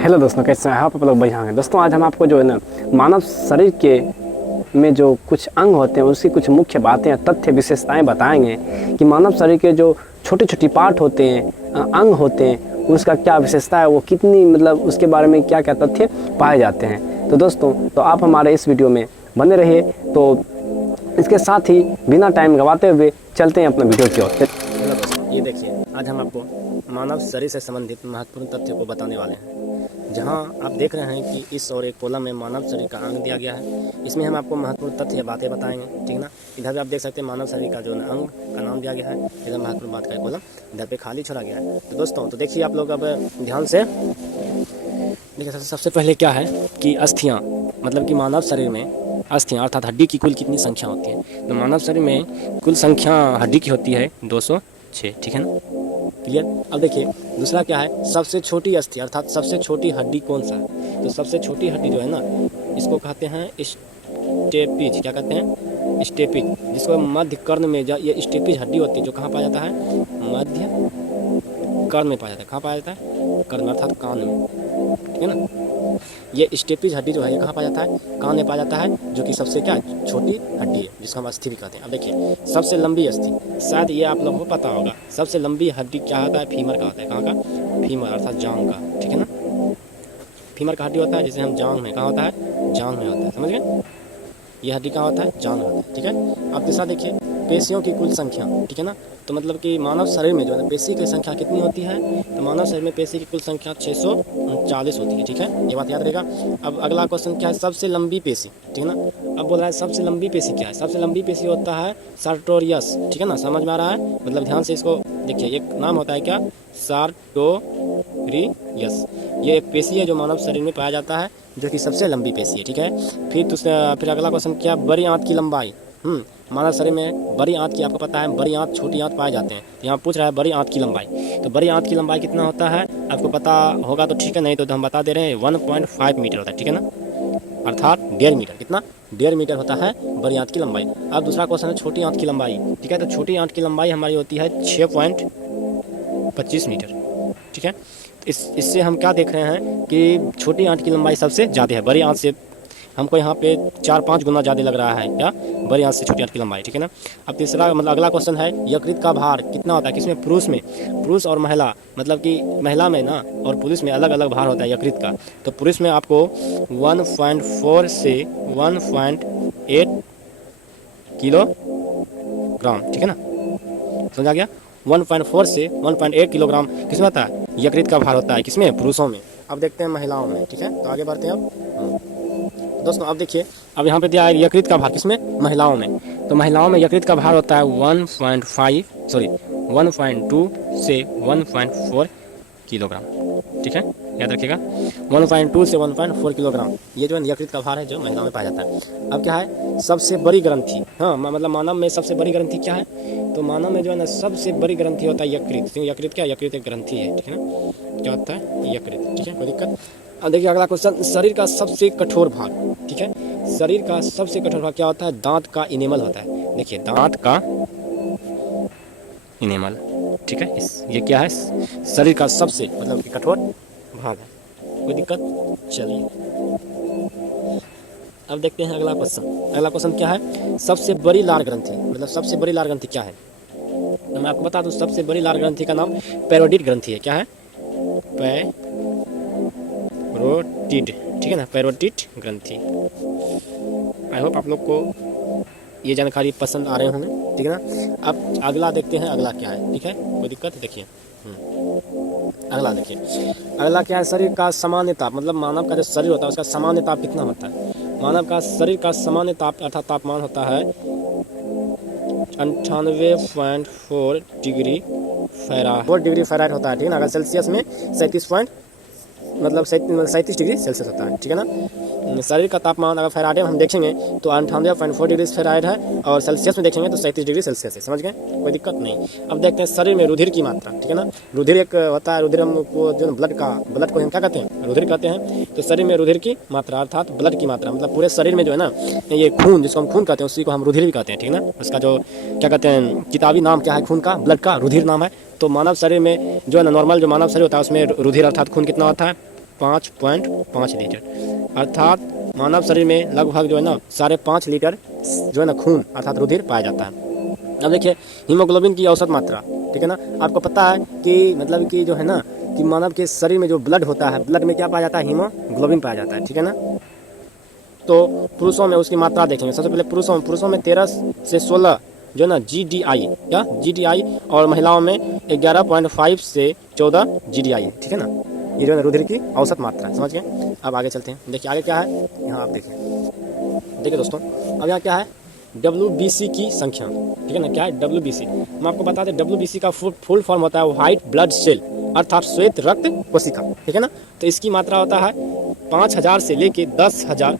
Hello दोस्तों, कैसे हैं आप लोग? बढ़िया हैं दोस्तों। आज हम आपको जो है ना मानव शरीर के में जो कुछ अंग होते हैं उसकी कुछ मुख्य बातें, तथ्य, विशेषताएं बताएंगे कि मानव शरीर के जो छोटे छोटे पार्ट होते हैं, अंग होते हैं, उसका क्या विशेषता है, वो कितनी मतलब उसके बारे में क्या क्या तथ्य पाए जाते हैं। तो दोस्तों, तो आप हमारे इस वीडियो में बने रहिए। तो इसके साथ ही बिना टाइम गंवाते हुए चलते हैं अपना वीडियो की ओर। हेलो दोस्तों, ये देखिए, आज हम आपको मानव शरीर से संबंधित महत्वपूर्ण तथ्यों को बताने वाले हैं। जहां आप देख रहे हैं कि इस और एक कॉलम में मानव शरीर का अंग दिया गया है। इसमें हम आपको महत्वपूर्ण तथ्य या बातें बताएंगे, ठीक ना। इधर भी आप देख सकते हैं मानव शरीर का जो अंग का नाम दिया गया है। इधर महत्वपूर्ण बात का कॉलम इधर पे खाली छोड़ा गया है। तो दोस्तों, तो देखिए आप लोग अब ध्यान से देखिए। सबसे पहले क्या है कि अस्थियाँ, मतलब कि मानव शरीर में अस्थियाँ अर्थात हड्डी की कुल कितनी संख्या होती है। तो मानव शरीर में कुल संख्या हड्डी की होती है 206, ठीक है ना। क्लियर। अब देखिए दूसरा क्या है, सबसे छोटी अस्थि अर्थात सबसे छोटी हड्डी कौन सा है। तो सबसे छोटी हड्डी जो है ना, इसको कहते हैं स्टेपिज। क्या कहते हैं? स्टेपिज, जिसको मध्य कर्ण में ये स्टेपिज हड्डी होती है, जो कहाँ पाया जाता है? मध्य कर्ण में पाया जाता है। कहाँ पाया जाता है? कर्ण अर्थात कान में, ठीक है ना। ये स्टेपिज हड्डी जो है ये कहाँ पाया जाता है? कान में पाया जाता है, जो कि सबसे क्या छोटी हड्डी है, जिसको हम अस्थि भी कहते हैं। अब देखिए सबसे लंबी अस्थि, शायद ये आप लोगों को पता होगा, सबसे लंबी हड्डी क्या होता है? फीमर का होता है। कहाँ का? फीमर अर्थात जांघ का, ठीक है ना। फीमर का हड्डी होता है जिसे हम जांघ में, कहाँ होता है? जांघ में होता है, समझ गए। ये हड्डी कहाँ होता है? जांघ होता है, ठीक है। अब तीसरा देखिए, पेशियों की कुल संख्या, ठीक है ना। तो मतलब कि मानव शरीर में जो है पेशी की संख्या कितनी होती है? तो मानव शरीर में पेशी की कुल संख्या 639 होती है, ठीक है। ये बात याद रहेगा। अब अगला क्वेश्चन क्या है? सबसे लंबी पेशी, ठीक है ना। अब बोल रहा है सबसे लंबी पेशी क्या है? सबसे लंबी पेशी होता है सार्टोरियस, ठीक है ना। समझ में आ रहा है? मतलब ध्यान से इसको देखिए, एक नाम होता है क्या? सार्टोरियस। ये एक पेशी है जो मानव शरीर में पाया जाता है, जो कि सबसे लंबी पेशी है, ठीक है। फिर अगला क्वेश्चन क्या? बड़ी आंत की लंबाई। मानव शरीर में बड़ी आंत की, आपको पता है बड़ी आंत छोटी आंत पाए जाते हैं। यहाँ पूछ रहा है बड़ी आंत की लंबाई। तो बड़ी आंत की लंबाई कितना होता है? आपको पता होगा तो ठीक है, नहीं तो हम बता दे रहे हैं 1.5 मीटर होता है, ठीक है ना। अर्थात 1.5 मीटर। कितना? 1.5 मीटर होता है बड़ी आंत की लंबाई। अब दूसरा क्वेश्चन है छोटी आंत की लंबाई, ठीक है। तो छोटी आंत की लंबाई हमारी होती है 6.25 मीटर, ठीक है। इससे हम क्या देख रहे हैं कि छोटी आंत की लंबाई सबसे ज़्यादा है। बड़ी आंत से हमको यहाँ पे 4-5 गुना ज़्यादा लग रहा है, क्या? बड़ी आंत से छोटी आंत की लंबाई, ठीक है ना। अब तीसरा मतलब अगला क्वेश्चन है यकृत का भार कितना होता है? किसमें? पुरुष में। पुरुष और महिला, मतलब कि महिला में ना और पुरुष में अलग अलग भार होता है यकृत का। तो पुरुष में आपको 1.4 से 1.8 किलोग्राम, ठीक है ना। समझा गया? 1.4 से 1.8 किलोग्राम किसमें होता है? यकृत का भार होता है। किसमें? पुरुषों में। अब देखते हैं महिलाओं में, ठीक है। तो आगे बढ़ते हैं अब दोस्तों। अब देखिए, अब यहाँ पे दिया है यकृत का भार किसमें? महिलाओं में। तो महिलाओं में यकृत का भार होता है 1.2 से 1.4 किलोग्राम, ठीक है। याद रखिएगा, 1.2 से 1.4 किलोग्राम ये जो है यकृत का भार है, जो महिलाओं में पाया जाता है। अब क्या है? सबसे बड़ी ग्रंथि, हाँ मतलब मानव में सबसे बड़ी ग्रंथि क्या है? तो मानव में जो है ना सबसे बड़ी ग्रंथि होता है यकृत। यकृत क्या? यकृत एक ग्रंथि है, ठीक है ना। क्या होता है? यकृत, ठीक है, कोई दिक्कत। अब देखिए अगला क्वेश्चन, शरीर का सबसे कठोर भाग, ठीक है। शरीर का सबसे कठोर भाग क्या होता है? दांत का इनेमल होता है। देखिए दांत का इनेमल, ठीक है। ये क्या है? शरीर का सबसे मतलब कि कठोर भाग है। कोई दिक्कत? चलिए अब देखते हैं अगला क्वेश्चन। अगला क्वेश्चन क्या है? सबसे बड़ी लार ग्रंथि, मतलब सबसे बड़ी लार ग्रंथि क्या है? तो मैं आपको बता दूं, सबसे बड़ी लार ग्रंथि का नाम पैरोटिड ग्रंथि है। क्या है? पैरोटिड, ठीक है ना, पैरोटिड ग्रंथि। आई होप आप लोग को ये जानकारी पसंद आ रहे होंगे, ठीक है ना। अब अगला देखते हैं, अगला क्या है, ठीक है, कोई दिक्कत? देखिए अगला देखिए, अगला क्या है? शरीर का सामान्य ताप, मतलब मानव का जो शरीर होता है उसका सामान्य ताप कितना होता है? मानव का शरीर का सामान्य ताप अर्थात तापमान होता है 98.4 डिग्री फ़ारेनहाइट। 4 डिग्री फ़ारेनहाइट होता है, ठीक है ना। अगर सेल्सियस में 37 डिग्री सेल्सियस होता है, ठीक है ना। शरीर का तापमान अगर फ़ारेनहाइट में हम देखेंगे तो 98.4 डिग्री फ़ारेनहाइट है, और सेल्सियस में देखेंगे तो 37 डिग्री सेल्सियस है। समझ गए? कोई दिक्कत नहीं। अब देखते हैं शरीर में रुधिर की मात्रा, ठीक है ना। रुधिर एक होता है, रुधिर हमको जो ब्लड को हम क्या कहते हैं? रुधिर कहते हैं। तो शरीर में रुधिर की मात्रा अर्थात ब्लड की मात्रा, मतलब पूरे शरीर में जो है ना ये खून, जिसको हम खून कहते हैं उसी को हम रुधिर भी कहते हैं, ठीक है ना। उसका जो क्या कहते हैं किताबी नाम क्या है? खून का, ब्लड का रुधिर नाम है। तो मानव शरीर में जो है ना नॉर्मल जो मानव शरीर होता है उसमें रुधिर अर्थात खून कितना होता है? 5.5 लीटर, अर्थात मानव शरीर में लगभग जो है ना 5.5 लीटर जो है ना खून अर्थात रुधिर पाया जाता है। अब देखिए हीमोग्लोबिन की औसत मात्रा, ठीक है ना, आपको पता है कि मतलब कि जो है ना कि मानव के शरीर में जो ब्लड होता है, ब्लड में क्या पाया जाता है, हीमोग्लोबिन पाया जाता है, ठीक है ना। तो पुरुषों में उसकी मात्रा देखेंगे। सबसे पहले पुरुषों में 13 से 16 जो है ना GDI और महिलाओं में 11.5 से 14 GDI है, ठीक है ना। ये जो है ना रुधिर की औसत मात्रा है, समझ गए। अब आगे चलते हैं, देखिए आगे क्या है, यहाँ आप देखिए दोस्तों, अब यहाँ क्या है, WBC की संख्या, ठीक है ना। क्या है WBC, हम आपको बता दें WBC का फुल फॉर्म होता है व्हाइट ब्लड सेल अर्थात श्वेत रक्त कोशिका, ठीक है ना। तो इसकी मात्रा होता है 5000 से लेके 10,000,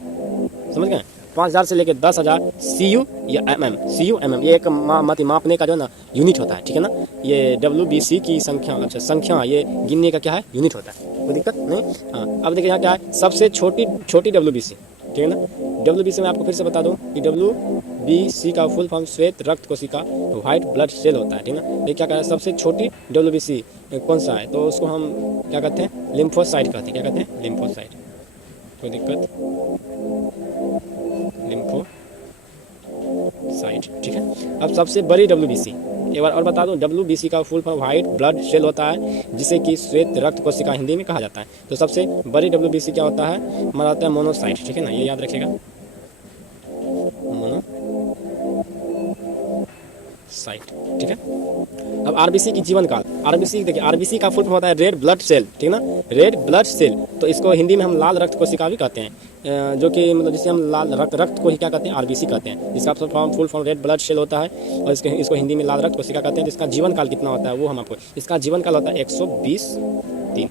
समझ गए, 5000 से लेके 10,000 CU या CU ये एक मापने का जो है ना यूनिट होता है, ठीक है ना। ये WBC की संख्या ये गिनने का क्या है, यूनिट होता है, कोई दिक्कत नहीं। हाँ, अब देखिए यहाँ क्या है, सबसे छोटी WBC, ठीक है ना। WBC में आपको फिर से बता दूं कि WBC का फुल फॉर्म श्वेत रक्त कोशिका व्हाइट ब्लड सेल होता है, ठीक है ना। ये क्या कहता है, सबसे छोटी WBC कौन सा है, तो उसको हम क्या कहते हैं, लिम्फोसाइट कहते हैं। क्या कहते हैं, लिम्फोसाइट, कोई दिक्कत, लिम्फोसाइट, ठीक है। अब सबसे बड़ी WBC एक बार और बता दूं, WBC का full form white blood cell होता है जिसे कि श्वेत रक्त कोशिका हिंदी में कहा जाता है। तो सबसे बड़ी WBC क्या होता है, हमारा होता है मोनोसाइट, ठीक है ना, ये याद रखिएगा, मोनोसाइट, ठीक है। अब RBC की जीवन काल, RBC देखिए, RBC का फुल फॉर्म होता है रेड ब्लड सेल, ठीक है ना, रेड ब्लड सेल। तो इसको हिंदी में हम लाल रक्त कोशिका भी कहते हैं, जो कि मतलब जिसे हम लाल रक्त को ही क्या कहते हैं, RBC कहते हैं, जिसका full form red blood cell होता है और इसको हिंदी में लाल रक्त कोशिका कहते हैं। जिसका जीवन काल कितना होता है वो हम आपको, इसका जीवन काल होता है 120 दिन,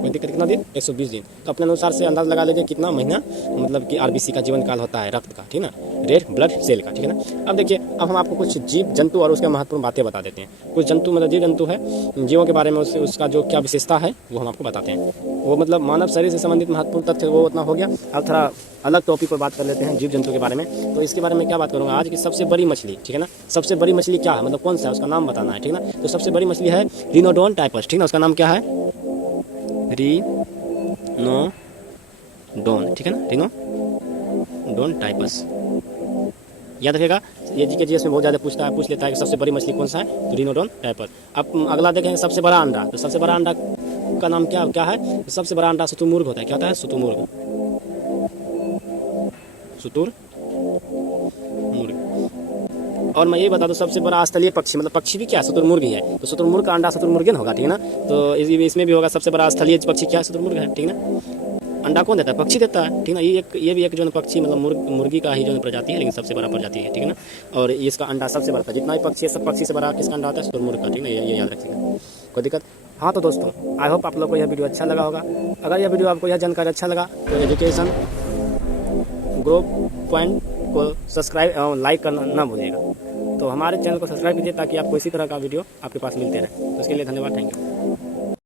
कोई दिक्कत, कितना दिन, 120 दिन। तो अपने अनुसार से अंदाज लगा लीजिए कितना महीना मतलब कि RBC का जीवन काल होता है रक्त का, ठीक है ना, रेड ब्लड सेल का, ठीक है ना। अब देखिए, अब हम आपको कुछ जीव जंतु और उसके महत्वपूर्ण बातें बता देते हैं। कुछ जंतु मतलब जीव जंतु है, जीवों के बारे में उसका जो क्या विशेषता है वो हम आपको बताते हैं। वो मतलब मानव शरीर से संबंधित महत्वपूर्ण तथ्य वो उतना हो गया। अब थोड़ा अलग टॉपिक पर बात कर लेते हैं जीव जंतु के बारे में। तो इसके बारे में क्या बात करूँगा आज की सबसे बड़ी मछली, ठीक है ना। सबसे बडी मछली क्या है, मतलब कौन सा है, उसका नाम बताना है, ठीक है ना। तो सबसे बड़ी मछली है रिनोडोन टाइपस, ठीक है ना, उसका नाम क्या है, रिनोडोन, ठीक है ना, रिनोडोन टाइपस, याद रखिएगा। ये जी के जीएस में बहुत ज़्यादा पूछ लेता है कि सबसे बड़ी मछली कौन सा है, तो रिनोडोन टाइपस। अब अगला देखेंगे सबसे बड़ा अंडा, तो सबसे बड़ा अंडा का नाम क्या है, सबसे बड़ा अंडा शुतुरमुर्ग होता है। क्या होता है, शुतुरमुर्ग, और मैं ये बता दूं सबसे बड़ा स्थलीय पक्षी, मतलब पक्षी भी क्या है, शुतुरमुर्ग ही है। तो शुतुरमुर्ग का अंडा शुतुरमुर्गन होगा, ठीक है ना। तो इसमें भी होगा सबसे बड़ा स्थलीय पक्षी क्या है, शुतुरमुर्ग है, ठीक है ना। अंडा कौन देता है, पक्षी देता है, ठीक है ना। ये भी एक जो है पक्षी मतलब मुर्गी का ही जो प्रजाति है, लेकिन सबसे बड़ा प्रजाति है, ठीक है ना। और इसका अंडा सबसे बड़ा, जितना भी पक्षी है सब पक्षी से बड़ा किसका अंडा होता है, शुतुरमुर्ग का, ठीक है ना, ये याद रखिएगा, कोई दिक्कत। हाँ तो दोस्तों, आई होप आप लोग को यह वीडियो अच्छा लगा होगा। अगर यह वीडियो आपको यह जानकारी अच्छा लगा तो एजुकेशन ग्रो पॉइंट को सब्सक्राइब एवं लाइक करना ना भूलिएगा। तो हमारे चैनल को सब्सक्राइब कीजिए ताकि आपको इसी तरह का वीडियो आपके पास मिलते रहे। तो इसके लिए धन्यवाद, थैंक यू।